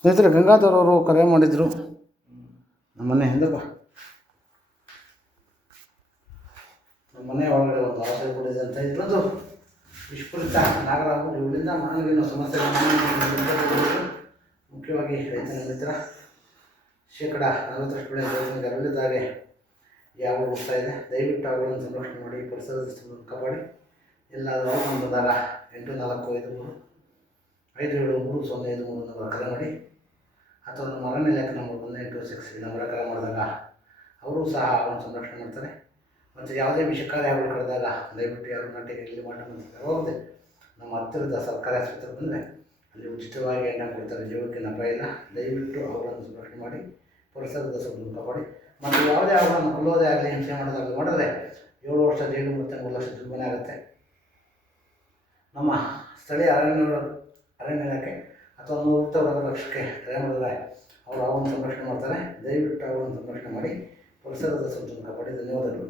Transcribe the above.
ಸ್ನೇಹಿತರೆ, ಗಂಗಾಧರ್ ಅವರು ಕರೆ ಮಾಡಿದರು. ನಮ್ಮನೆ ಹಿಂದಪ್ಪ, ನಮ್ಮನೆ ಒಳಗಡೆ ಒಂದು ಆಸೆ ಕೊಡಿದೆ ಅಂತ ಇದ್ರದ್ದು ವಿಶ್ವರಿತ ನಾಗರಾಜು. ಇವರಿಂದ ಮಾನವೀಯ ಸಮಸ್ಯೆಗಳನ್ನು ಮುಖ್ಯವಾಗಿ ರೈತನ ಮಿತ್ರ 40% ಬೆಳೆ ರೈತನಿಗೆ ಅರಳಿದಾಗೆ ಯಾವ ಹೋಗ್ತಾ ಇದೆ. ದಯವಿಟ್ಟು ಅವುಗಳನ್ನು ಸಂರಕ್ಷಣೆ ಮಾಡಿ, ಪರಿಸರದ ಕಾಪಾಡಿ. ಎಲ್ಲಾದರೂ ಅವಕಾಶ ಬಂದಾಗ 8453573053 ಕರೆ ಮಾಡಿ, ಅಥವಾ ನಮ್ಮ ಅರಣ್ಯ ಇಲಾಖೆ ನಂಬರ್ 1826 ಈ ನಂಬರ್ ಕರೆ ಮಾಡಿದಾಗ ಅವರು ಸಹ ಅವನ್ನು ಸಂರಕ್ಷಣೆ ಮಾಡ್ತಾರೆ. ಮತ್ತು ಯಾವುದೇ ವಿಷಕಾರಿ ಹಾವುಗಳು ಕರೆದಾಗ ದಯವಿಟ್ಟು ಯಾರು ನಾಟಿಗೆ ಇಲ್ಲಿ ಹೋಗುತ್ತೆ ನಮ್ಮ ಹತ್ತಿರದ ಸರ್ಕಾರಿ ಆಸ್ಪತ್ರೆ ಬಂದರೆ ಅಲ್ಲಿ ಉಚಿತವಾಗಿ ಎಣ್ಣೆ ಕೊಡ್ತಾರೆ. ಜೀವಕ್ಕೆ ಅಪಾಯ ಇಲ್ಲ. ದಯವಿಟ್ಟು ಅವುಗಳನ್ನು ಸಂರಕ್ಷಣೆ ಮಾಡಿ, ಪರಿಸರದ ಸೊಪ್ಪನ್ನು ಕಾಪಾಡಿ. ಮತ್ತು ಯಾವುದೇ ಅವುಗಳನ್ನು ಕೊಲ್ಲೋದೇ ಆಗಲಿ, ಹಿಂಸೆ ಮಾಡೋದಾಗಲಿ ಮಾಡಿದ್ರೆ 7 ವರ್ಷ ಜೈಲು ಮತ್ತು 3 ಲಕ್ಷ ಜುಲ್ಮನೆ ಆಗುತ್ತೆ. ನಮ್ಮ ಸ್ಥಳೀಯ ಅರಣ್ಯ ಇಲಾಖೆ ಅಥವಾ 100 ಲಕ್ಷಕ್ಕೆ ಕರೆ ಮಾಡಿದ್ರೆ ಅವರು ಅವನ್ನು ಸಂರಕ್ಷಣೆ ಮಾಡ್ತಾರೆ. ದಯವಿಟ್ಟು ಅವುಗಳನ್ನು ಸಂರಕ್ಷಣೆ ಮಾಡಿ, ಪರಿಸರದ ಸೊಪ್ಪನ್ನು ಕಾಪಾಡಿ. ಧನ್ಯವಾದಗಳು.